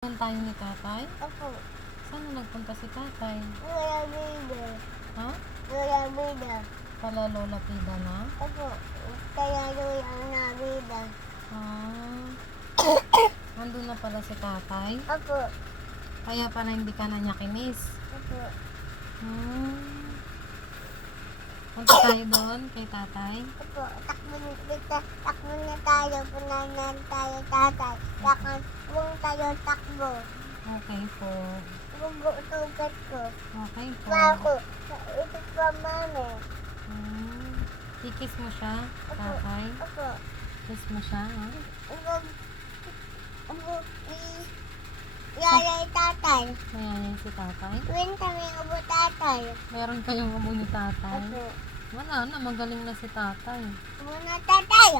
Saan tayo ni tatay? Opo. Saan na nagpunta si tatay? Lola Vida. Ha? Lola Vida. Pala Lola Pida na? Opo. Kaya Lola na Vida. Ah. Nandun na pala si tatay? Opo. Kaya pala hindi ka na niya kinis? Opo. Hmm. Punta tayo doon kay tatay? Opo. Takbo na tayo. Punanan tayo tatay. Lakang kung tayo takbo. Okay po. Tugat ko. Okay po. Ako. Ito pa mami. Hmm. Kikis mo siya, Opo. tatay? Opo. Kiss mo siya, ha? Yayay tatay. Mayayay si tatay? Win kami ubo tatay. Meron kayong abo ni tatay? Opo. Wala na, magaling na si tatay. Ubo na tatay.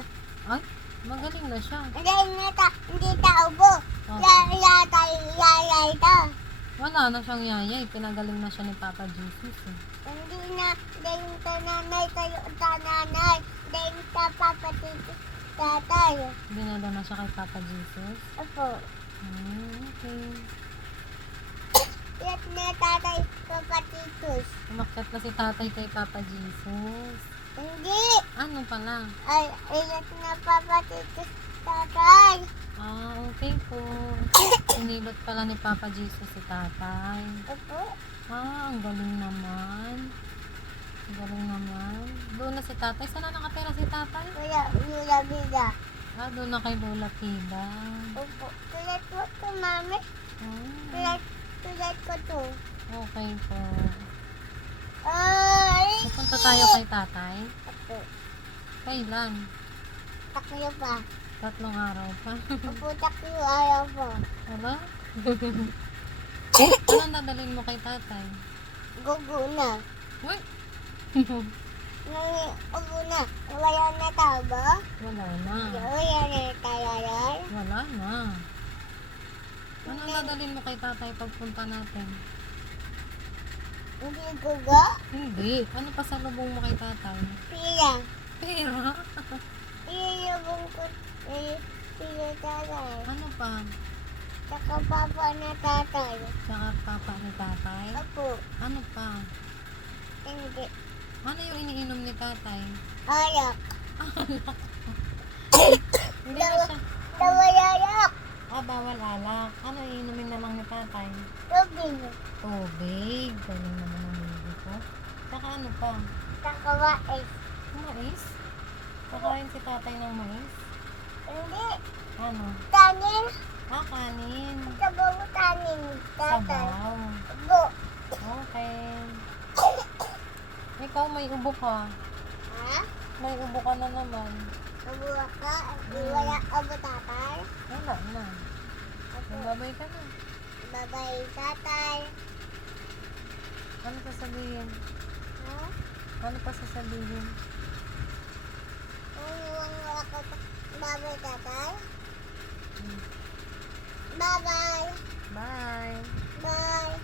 Ay, magaling na siya. Hindi ta ubo. Okay. Yayay ta. Wala na siyang yayay, pinagaling na siya ni Papa Jesus eh. Hindi na, dahil tananay kayo tananay. Dahil sa papatito tatay. Dinala na siya kay Papa Jesus. Opo. Okay. Iyak na tatay papatitos. Umakyat na si tatay kay Papa Jesus. Hindi. Ano pala? Ay, iyak na papatitos tatay. Okay po. Sinilot pala ni Papa Jesus si tatay. Opo. Ang galing naman. Ang galing naman. Doon na si tatay. Saan na nakatira si tatay? Wala, wala bida. Doon na kay Lola Pida. Opo. Tulat ko to, mami. Tulat ko to. Okay po. Ay! Pupunta tayo kay tatay. Opo. Kailan? Takyo pa. 3 araw pa. Opo, takyo ayaw po. Wala? Ano dadalhin mo kay tatay? Gugu na. Uy! Ugu na. Wala na tao ba? Wala na. Wala na tayo yan. Wala na. Ano dadalhin mo kay tatay pagpunta natin? Hindi gugo. Hindi. Ano pa sa lubong mo kay tatay? Pila. Pera. Iyabong ko. Pila tatay. Ano pa? Saka papa na tatay. Tsaka papa ni tatay? Opo. Ano pa? Hindi. Ano yung iniinom ni tatay? Ayak. Hindi na siya. Dawayayak. Bawal alak. Ano iinumin na lang ni tatay? Tubig. Tubig. Galing naman ang baby ko. Tsaka ano pa? Saka mais. Mais? Kakain si tatay ng mais? Hindi. Ano? Tanin. Kanin. Sabaw tanin. Tatay. Sabaw. Bo. Okay. Ikaw may ubo ka. Ha? May ubo ka na naman. Kabuha ka. Wala abo tatay. Wala na. Babay ka na. Babay tatay. Ano sasabihin? Ha? Ano pa sasabihin? Wala ko. Babay tatay. Bye-bye. Bye! Bye.